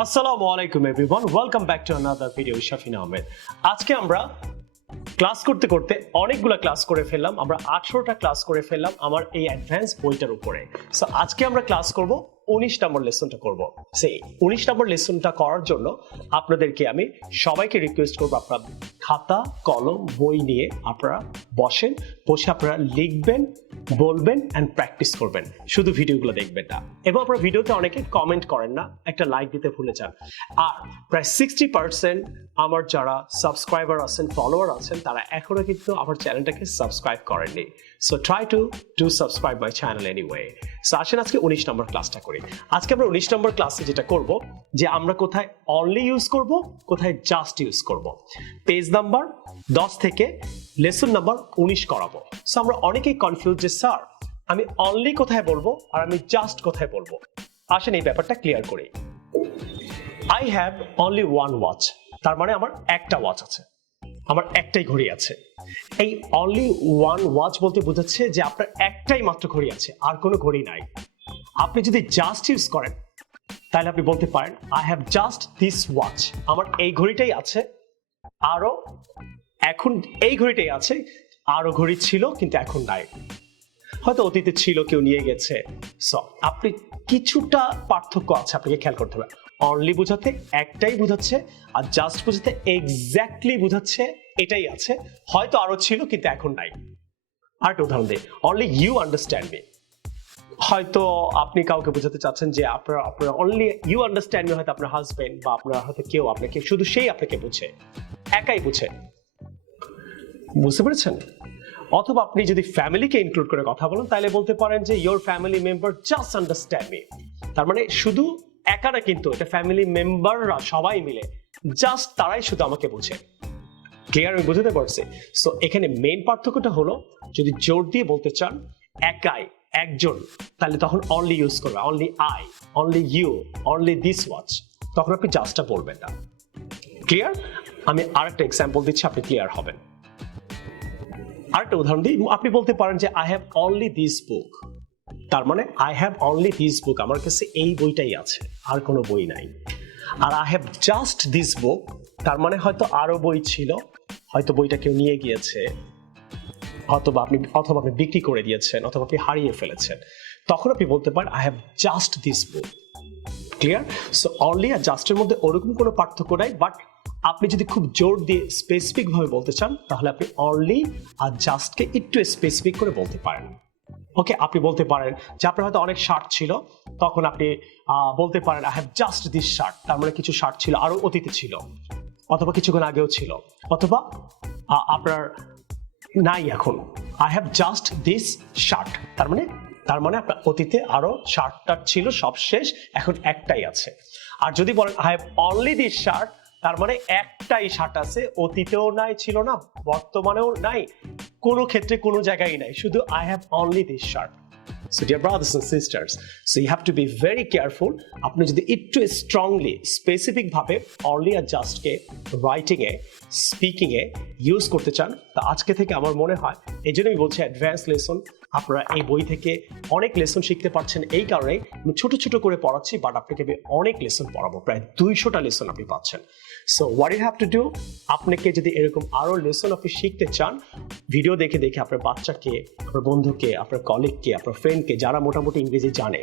আসসালামু আলাইকুম everyone, welcome back to another video. Shafin Ahmed. আজকে আমরা ক্লাস করতে করতে অনেকগুলো ক্লাস করে ফেললাম। আমরা 18টা ক্লাস করে ফেললাম আমার এই অ্যাডভান্স বইটার উপরে। সো আজকে আমরা ক্লাস করব 19 নম্বর লেসনটা করব। সেই 19 নম্বর লেসনটা করার জন্য আপনাদেরকে আমি সবাইকে রিকোয়েস্ট করব, আপনারা খাতা কলম বই নিয়ে আপনারা বসে আপনারা লিখবেন, বলবেন এন্ড প্র্যাকটিস করবেন। শুধু ভিডিওগুলো দেখবেন না। এবং আপনারা ভিডিওতে অনেকে কমেন্ট করেন না, একটা লাইক দিতে ভুলে যান। আর প্রায় 60% আমার যারা সাবস্ক্রাইবার আছেন, ফলোয়ার আছেন, তারা এখনো কিন্তু আমার চ্যানেলটাকে সাবস্ক্রাইব করেননি। So try to do subscribe my channel anyway. So আসেন আজকে 19 নম্বর ক্লাসটা করি। আজকে আমরা 19 নম্বর ক্লাসে যেটা করব, যে আমরা কোথায় অনলি ইউজ করব, কোথায় জাস্ট ইউজ করব। পেজ নাম্বার 10 থেকে লেসন নাম্বার 19 করাবো। সো আমরা অনেকেই কনফিউজ যে স্যার আমি অনলি কোথায় বলবো আর আমি জাস্ট কোথায় বলবো। আসেন এই ব্যাপারটা ক্লিয়ার করি। I have only one watch, তার মানে আমার একটা ওয়াচ আছে, আমার একটাই ঘড়ি আছে। এই অনলি ওয়ান ওয়াচ বলতে বোঝাচ্ছে যে আপনার একটাই মাত্র ঘড়ি আছে, আর কোনো ঘড়ি নাই। আপনি যদি জাস্ট ইউজ করেন তাহলে আপনি বলতে পারেন I have just this watch, আমার এই ঘড়িটাই আছে, আরো এখন এই ঘড়িটাই আছে, আরো ঘড়ি ছিল কিন্তু এখন নাই, হয়তো অতীতে ছিল কেউ নিয়ে গেছে। সো আপনি কিছুটা পার্থক্য আছে, আপনাকে খেয়াল করতে হবে। অনলি বোঝাতে একটাই বোঝাচ্ছে, আর জাস্ট বোঝাতে এক্স্যাক্টলি বোঝাচ্ছে এটাই আছে, হয়তো আরো ছিল কিন্তু এখন নাই। আরেকটা উদাহরণ দিই, অনলি ইউ আন্ডারস্ট্যান্ড মি। হয়তো আপনি কাউকে বোঝাতে চাচ্ছেন যে আপনার অনলি ইউ আন্ডারস্ট্যান্ড মি, হয়তো আপনার হাজবেন্ড বা আপনার হয়তো কেউ আপনাকে, শুধু সেই আপনাকে বুঝে, একাই বুঝে। বুঝতে পেরেছেন? অথবা আপনি যদি ফ্যামিলিকে ইনক্লুড করে কথা বলেন তাহলে বলতে পারেন যে your family member just understand me. তার মানে শুধু একা না, কিন্তু এটা ফ্যামিলি মেম্বাররা সবাই মিলে, জাস্ট তারাই শুধু আমাকে বুঝে। ক্লিয়ার? আমি বুঝতে পারছি। সো এখানে মেইন পার্থক্যটা হলো, যদি জোর দিয়ে বলতে চান একাই, একজন, তাহলে তখন অনলি ইউজ করবে। Only I, only you, only this watch, তখন আপনি জাস্টটা বলবেন না। ক্লিয়ার? আমি আরেকটা এক্সাম্পল দিচ্ছি, আপনি ক্লিয়ার হবেন। আরেকটা উদাহরণ দিই, আপনি বলতে পারেন যে I have only this book. তার মানে I have only this book, আমার কাছে এই বইটাই আছে, আর কোনো বই নাই। আর I have just this book, তার মানে হয়তো আরো বই ছিল, হয়তো বইটা কেউ নিয়ে গিয়েছে, অথবা আপনি বিক্রি করে দিয়েছেন, অথবা আপনি হারিয়ে ফেলেছেন। তখন আপনি বলতে পারেন I have just this book. Clear? So only আর জাস্টের মধ্যে ওরকম কোনো পার্থক্য নাই, বাট আপনি যদি খুব জোর দিয়ে স্পেসিফিক ভাবে বলতে চান তাহলে আপনি অনলি আর জাস্টকে একটু স্পেসিফিক করে বলতে পারেন। ওকে, আপনি বলতে পারেন যে আপনার হয়তো অনেক শার্ট ছিল, তখন আপনি বলতে পারেন I have just this shirt. তার মানে কিছু শার্ট ছিল, আরো অতীতে ছিল, অথবা কিছুক্ষণ আগেও ছিল, অথবা আপনার নাই এখন। I have just this shirt, তার মানে আপনার অতীতে আরো শার্টটা ছিল, সব শেষ, এখন একটাই আছে। আর যদি বলেন I have only this shirt, তার মানে একটাই শার্ট আছে, অতীতেও নাই, ছিল না, বর্তমানেও নাই, কোনো ক্ষেত্রে কোনো জায়গায় নাই, শুধু I have only this shirt. So dear brothers and sisters, so you have to be very careful. আপনি যদি একটু স্ট্রংলি স্পেসিফিক ভাবে অনলি আর জাস্ট কে রাইটিং এ, স্পিকিং এ ইউজ করতে চান, তা আজকে থেকে আমার মনে হয়, এই জন্যই বলছি অ্যাডভান্স লেসন। আপনারা এই বই থেকে অনেক লেসন শিখতে পারছেন, এই কারণে আমি ছোট ছোট করে পড়াচ্ছি, বাট আপনাকে আমি অনেক লেসন পড়াবো, প্রায় 200টা লেসন আপনি পাচ্ছেন। So what you have to do, আপনাকে যদি এরকম আরো লেসন আপনি শিখতে চান, ভিডিও দেখে দেখে আপনার বাচ্চাকে, আপনার বন্ধুকে, আপনার কলিগকে, আপনার ফ্রেন্ডকে, যারা মোটামুটি ইংরেজি জানে,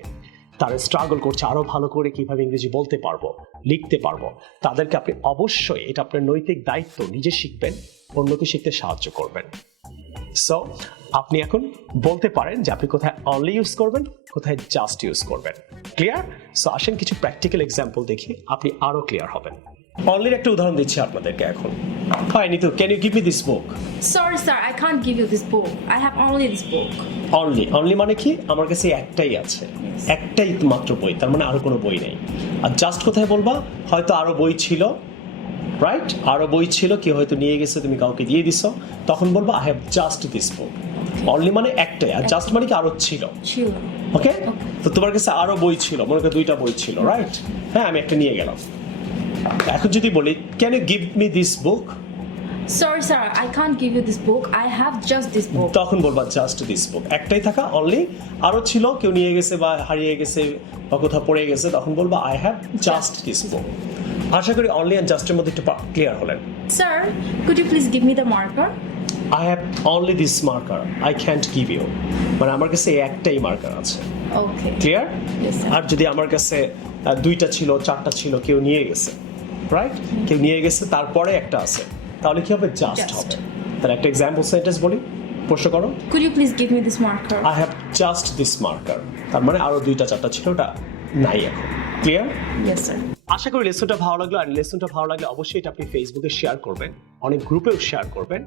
তারা স্ট্রাগল করছে আরো ভালো করে কিভাবে ইংরেজি বলতে পারবো, লিখতে পারবো, তাদেরকে আপনি অবশ্যই, এটা আপনার নৈতিক দায়িত্ব, নিজে শিখবেন, অন্যকে শিখতে সাহায্য করবেন। সো আপনি এখন বলতে পারেন যে আপনি কোথায় অনলি ইউজ করবেন, কোথায় জাস্ট ইউজ করবেন। ক্লিয়ার? সো আসেন কিছু প্র্যাকটিক্যাল এক্সাম্পল দেখি, আপনি আরো ক্লিয়ার হবেন। অনলির একটা উদাহরণ দিচ্ছি আপনাদেরকে এখন। Hi Nitu, can you give me this book? Sorry, sir, I can't give you this book. I have only this book. Only মানে কি? আমার কাছে একটাই আছে, একটাই মাত্র বই, তার মানে আরো কোনো বই নেই। আর জাস্ট কোথায় বলবা? হয়তো আরো বই ছিল, রাইট? আরো বই ছিল, কেউ হয়তো নিয়ে গেছে, তুমি কাউকে দিয়ে দিছো, তখন বলবো I have just this book. Only মানে একটাই, আর জাস্ট মানে কি আরো ছিল। ওকে, তো তোমার কাছে আরো বই ছিল, মনে করো 2টা বই ছিল, রাইট? হ্যাঁ, আমি একটা নিয়ে গেলাম। এখন যদি বলি can you give me this book, Sorry, sir, I can't give you this book. I have just this book. তখন বলবা জাস্ট দিস বুক, একটাই থাকা অনলি, আরো ছিল কেউ নিয়ে গেছে বা হারিয়ে গেছে বা কোথাও পড়ে গেছে, তখন বলবা I have just this book. আশা করি অনলি অ্যান্ড জাস্টের মধ্যে একটু ক্লিয়ার হলেন। Sir, could you please give me the marker? I have only this marker, I can't give you, মানে আমার কাছে একটাই মার্কার আছে। Okay. ক্লিয়ার? Yes, sir. আর যদি আমার কাছে দুইটা ছিল, চারটা ছিল, কেউ নিয়ে গেছে, রাইট, কেউ নিয়ে গেছে তারপরে একটা আছে, তাহলে কি হবে? Just Just. হবে। তাহলে একটা এক্সাম্পল সেন্টেন্স বলি, প্রশ্ন করো। Could you please give me this marker? I have just this marker, তার মানে আরো দুইটা চারটা ছিল, ওটা নাই এখন। ক্লিয়ার? Yes, sir. আশা করি লেসনটা ভালো লাগলো, আর লেসনটা ভালো লাগলে অবশ্যই এটা আপনি ফেসবুকে শেয়ার করবেন, অনেক গ্রুপেও শেয়ার করবেন,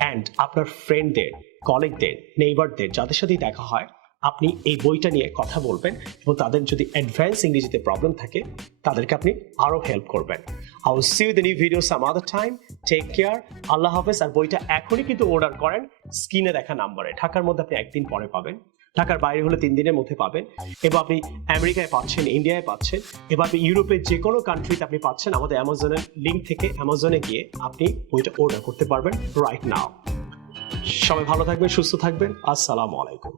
অ্যান্ড আপনার ফ্রেন্ডদের, কলিগদের, নেইবারদের যাদের সাথেই দেখা হয় আপনি এই বইটা নিয়ে কথা বলবেন, এবং তাদের যদি অ্যাডভান্স ইংরেজিতে প্রবলেম থাকে তাদেরকে আপনি আরো হেল্প করবেন। I will see you the new video some other time. Take care, Allah হাফেজ। আর বইটা এখনই কিন্তু অর্ডার করেন স্ক্রিনে দেখা নাম্বারে। ঢাকার মধ্যে আপনি একদিন পরে পাবেন, ঢাকার বাইরে হলে 3 দিনের মধ্যে পাবেন, এবার আপনি আমেরিকায় পাচ্ছেন, ইন্ডিয়ায় পাচ্ছেন, এবার আপনি ইউরোপের যে কোনো কান্ট্রিতে আপনি পাচ্ছেন। আমাদের অ্যামাজনের লিঙ্ক থেকে অ্যামাজনে গিয়ে আপনি বইটা অর্ডার করতে পারবেন রাইট নাও। সবাই ভালো থাকবেন, সুস্থ থাকবেন। আসসালামু আলাইকুম।